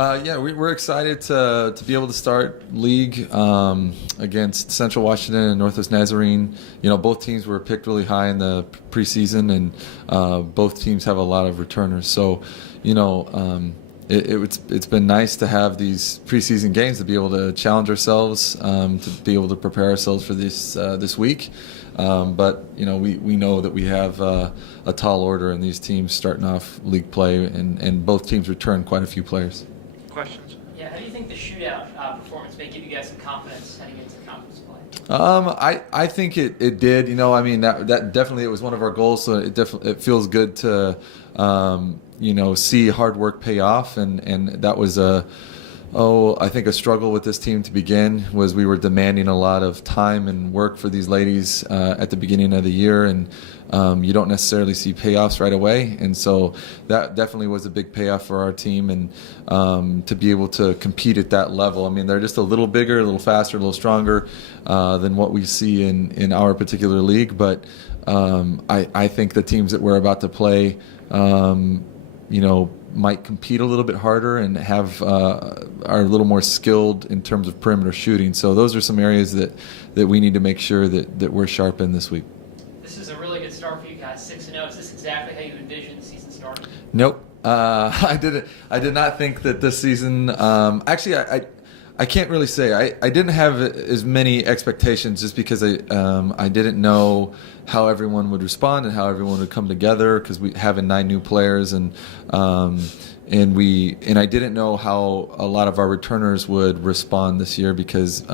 Yeah, we're excited to be able to start league against Central Washington and Northwest Nazarene. Both teams were picked really high in the preseason, and both teams have a lot of returners. So, it's been nice to have these preseason games to be able to challenge ourselves, to be able to prepare ourselves for this week. But we know that we have a tall order in these teams starting off league play, and both teams return quite a few players. Questions? Yeah, how do you think the shootout performance may give you guys some confidence heading into conference play? I think it did. That definitely, it was one of our goals. So it feels good to see hard work pay off, and that was I think a struggle with this team to begin was we were demanding a lot of time and work for these ladies at the beginning of the year, and you don't necessarily see payoffs right away. And so that definitely was a big payoff for our team, and to be able to compete at that level. They're just a little bigger, a little faster, a little stronger than what we see in our particular league. But I think the teams that we're about to play, might compete a little bit harder and are a little more skilled in terms of perimeter shooting. So those are some areas that we need to make sure that we're sharp in this week. This is a really good start for you guys, 6-0. Is this exactly how you envisioned the season starting? Nope. I did not think that this season. Actually, I can't really say. I didn't have as many expectations just because I didn't know how everyone would respond and how everyone would come together, because we having 9 new players, and I didn't know how a lot of our returners would respond this year, because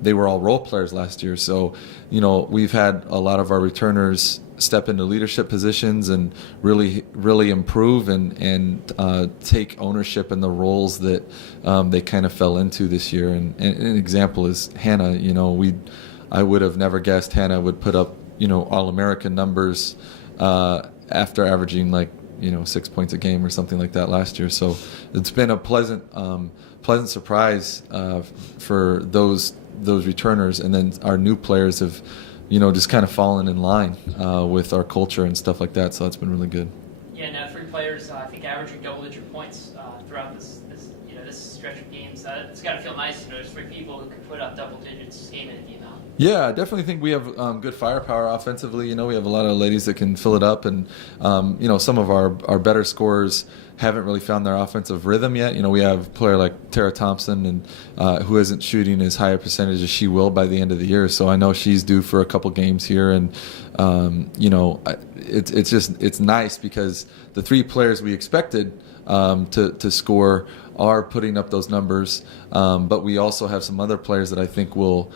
they were all role players last year. So we've had a lot of our returners step into leadership positions and really improve and take ownership in the roles that they kind of fell into this year. And an example is Hannah. I would have never guessed Hannah would put up All-American numbers after averaging 6 points a game or something like that last year. So it's been a pleasant surprise for those returners, and then our new players have just kind of fallen in line with our culture and stuff like that. So it's been really good. Yeah, now 3 players, I think, averaging double-digit points throughout this stretch of games. It's got to feel nice. There's 3 people who can put up double digits game in and game out. Yeah, I definitely think we have good firepower offensively. We have a lot of ladies that can fill it up, and some of our better scorers haven't really found their offensive rhythm yet. We have a player like Tara Thompson, and who isn't shooting as high a percentage as she will by the end of the year. So I know she's due for a couple games here, and it's nice because the 3 players we expected to score are putting up those numbers, but we also have some other players that I think will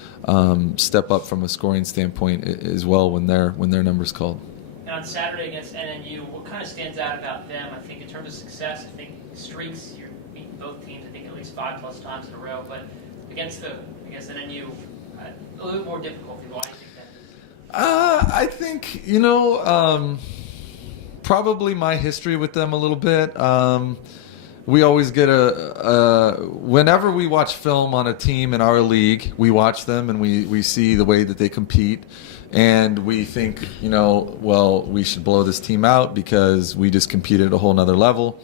step up from a scoring standpoint as well when their number's called. And on Saturday against NNU, what kind of stands out about them? I think in terms of success, I think streaks, you're beating both teams, I think at least 5+ times in a row, but against NNU, a little bit more difficulty. Why do you think that is? I think, probably my history with them a little bit. We always get whenever we watch film on a team in our league, we watch them and we see the way that they compete, and we think, we should blow this team out because we just competed at a whole nother level.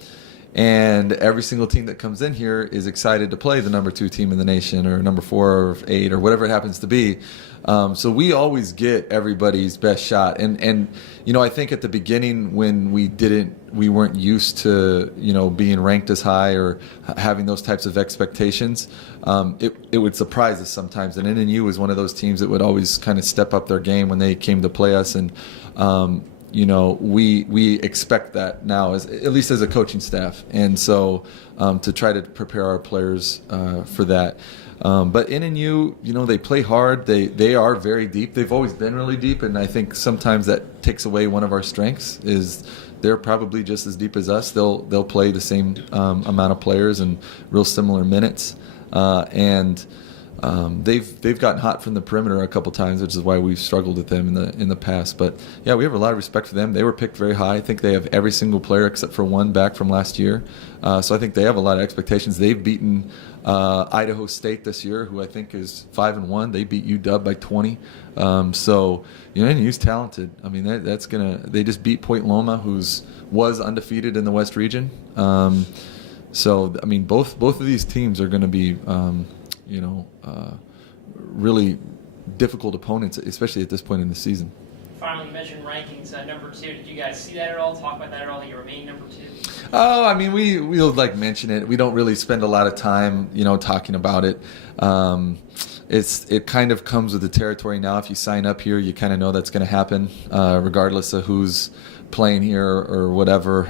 And every single team that comes in here is excited to play the number 2 team in the nation, or number 4 or 8 or whatever it happens to be. So we always get everybody's best shot. And I think at the beginning when we weren't used to, being ranked as high or having those types of expectations, it would surprise us sometimes. And NNU was one of those teams that would always kind of step up their game when they came to play us. And, we expect that now, at least as a coaching staff. And so to try to prepare our players for that. But NNU, they play hard. They are very deep. They've always been really deep, and I think sometimes that takes away one of our strengths. Is they're probably just as deep as us. They'll play the same amount of players and real similar minutes, and they've gotten hot from the perimeter a couple times, which is why we've struggled with them in the past. But yeah, we have a lot of respect for them. They were picked very high. I think they have every single player except for one back from last year. So I think they have a lot of expectations. They've beaten Idaho State this year, who I think is 5-1. They beat UW by 20. So NU's talented. They just beat Point Loma, was undefeated in the West region. So I mean, both of these teams are going to be, really difficult opponents, especially at this point in the season. Finally, you mentioned rankings, number 2. Did you guys see that at all? Talk about that at all? That you remain number 2? Oh, I mean, we'll mention it. We don't really spend a lot of time, talking about it. It kind of comes with the territory now. If you sign up here, you kind of know that's going to happen, regardless of who's playing here or whatever.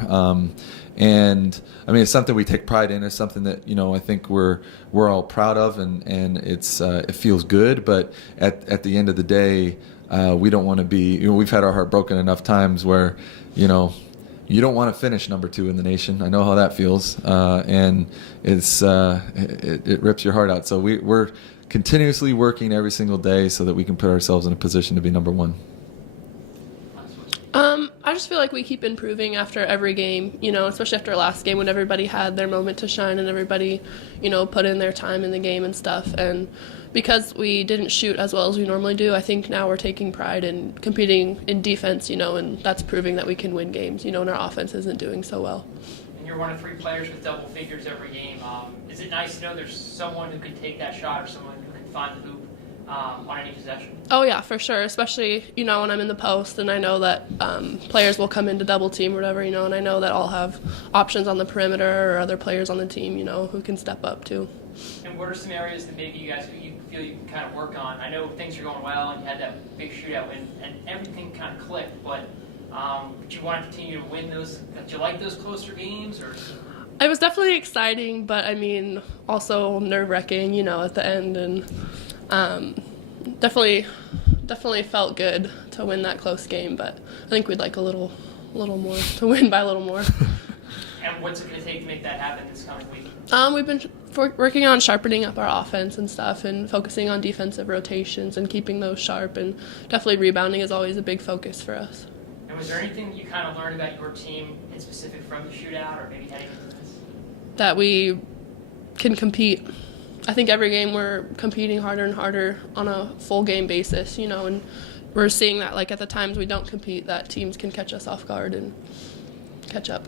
And I mean, it's something we take pride in. It's something that I think we're all proud of, and it feels good. But at the end of the day, we don't want to be. We've had our heart broken enough times where, you don't want to finish number 2 in the nation. I know how that feels, and it rips your heart out. So we're continuously working every single day so that we can put ourselves in a position to be number 1. I just feel like we keep improving after every game, especially after our last game when everybody had their moment to shine and everybody, put in their time in the game and stuff. And because we didn't shoot as well as we normally do, I think now we're taking pride in competing in defense, and that's proving that we can win games, and our offense isn't doing so well. And you're one of 3 players with double figures every game. Is it nice to know there's someone who can take that shot or someone who can find the hoop on any possession? Oh yeah, for sure. Especially when I'm in the post and I know that players will come into double team or whatever, and I know that I'll have options on the perimeter or other players on the team, who can step up too. And what are some areas that maybe you feel you can kind of work on? I know things are going well and you had that big shootout and everything kind of clicked, but do you want to continue to win those? Do you like those closer games or? It was definitely exciting, but I mean also nerve-wracking, at the end, and definitely felt good to win that close game, but I think we'd like a little more, to win by a little more. And what's it going to take to make that happen this coming week? We've been working on sharpening up our offense and stuff and focusing on defensive rotations and keeping those sharp, and definitely rebounding is always a big focus for us. And was there anything you kind of learned about your team in specific from the shootout or maybe heading into this? That we can compete. I think every game we're competing harder and harder on a full game basis, and we're seeing that like at the times we don't compete, that teams can catch us off guard and catch up.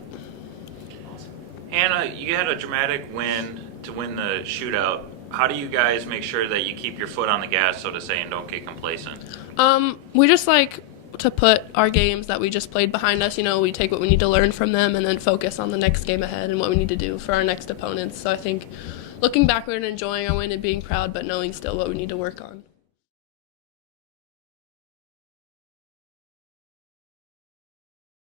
Hannah, you had a dramatic win to win the shootout. How do you guys make sure that you keep your foot on the gas, so to say, and don't get complacent? We just like to put our games that we just played behind us. We take what we need to learn from them and then focus on the next game ahead and what we need to do for our next opponents. So I think looking backward and enjoying our win and being proud, but knowing still what we need to work on.